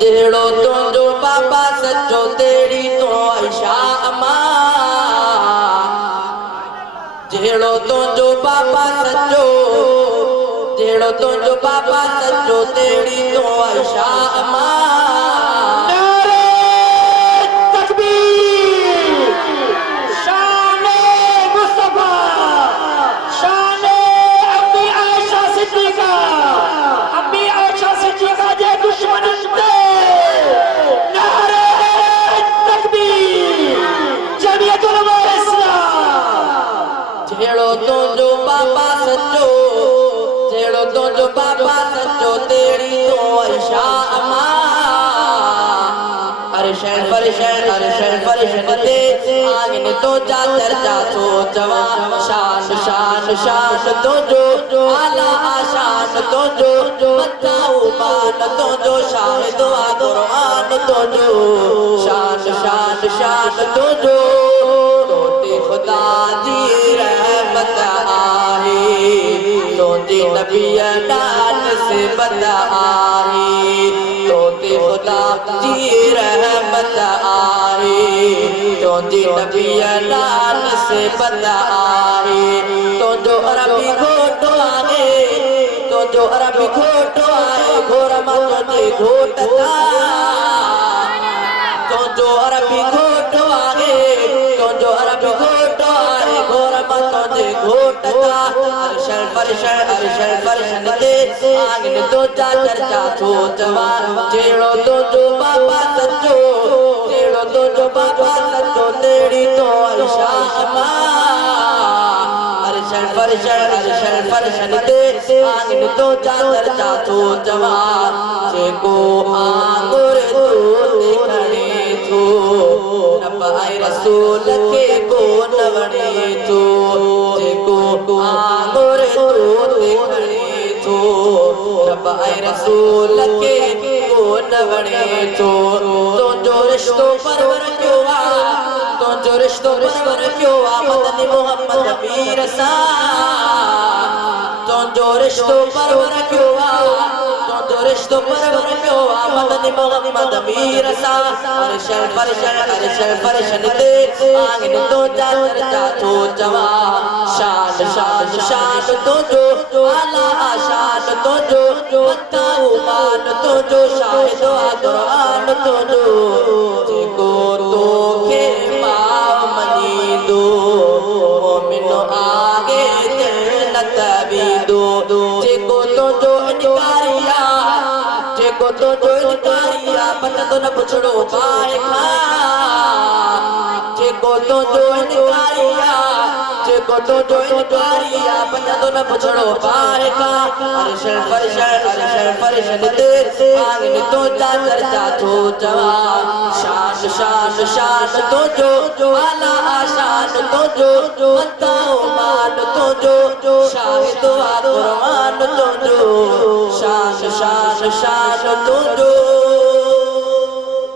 जेड़ो तुंजो बाबा सचो तेरी तो आयशा अम्मा जेड़ो तुंजो बाबा सचो जेड़ो तुंजो बाबा सचो तेरी तो आयशा अम्मा जेड़ो तुंजो बाबा सचो जेड़ो तुंजो बाबा सचो तेरी तो आयशा अम्मा अरशन फरशन दे आगन तो जातर जा तो जवा शान शान शान तुंजो आला आशान तुंजो बताओ मान तुंजो शाहिद वा कुरान तुंजो शान शान शान तुंजो तोते खुदा दी रहमत आई तोते नबी नान से बता आई तोते खुदा दी रहमत आई तोते नबी नान से बता आई तो जो अरबी घोटो आए तो जो अरबी घोटो आए घोर मत दे घोटता तो जो अरबी घोटो आए तो जो अरबी घोटो आए घोर मत दे घोटता अरशन फरशन दे आगन तो जातर जा तो जवान जेड़ो तो जो बाबा सचो जेड़ो तो जो बाबा सचो तेरी तो आयशा अम्मा फरशन दे आगन तो जातर जा तो जवान जेको आंगुर तू देखणे थो रब आए रसूल के को नवणे थो जेको आंगुर तू देखणे थो रब आए रसूल के को नवणे थो तुंजो रिश्तो परवर क्यों आ तुंजो रिश्तो परवर क्यों आ मदनी मोहम्मद अमीर सा तुंजो रिश्तो परवर क्यों आ तुंजो रिश्तो परवर क्यों आ मदनी मोहम्मद अमीर सा अरशन फरशन दे आगन तो जातर जा तो जवा शान शान शान तुंजो आला शान तुंजो बताओ मान तुंजो शाहिद वा कुरान तुंजो जेको तोखे पाव मनी दो मोमिनो आगे जन्नत भी दो जेको तुंजो इनकारिया जेको तुंजो इनकारिया पता तो न पुछड़ो पाए खा जेको तुंजो इनकारिया जेको तुंजो इनकारिया पता तो न पुछड़ो पाए खा अरशन फरशन दे आगन तो जातर जा तो जवान शान शान शान तुंजो आला शान तुंजो बताओ मान तुंजो शाहिद वा कुरान तुंजो शान शान शान तुंजो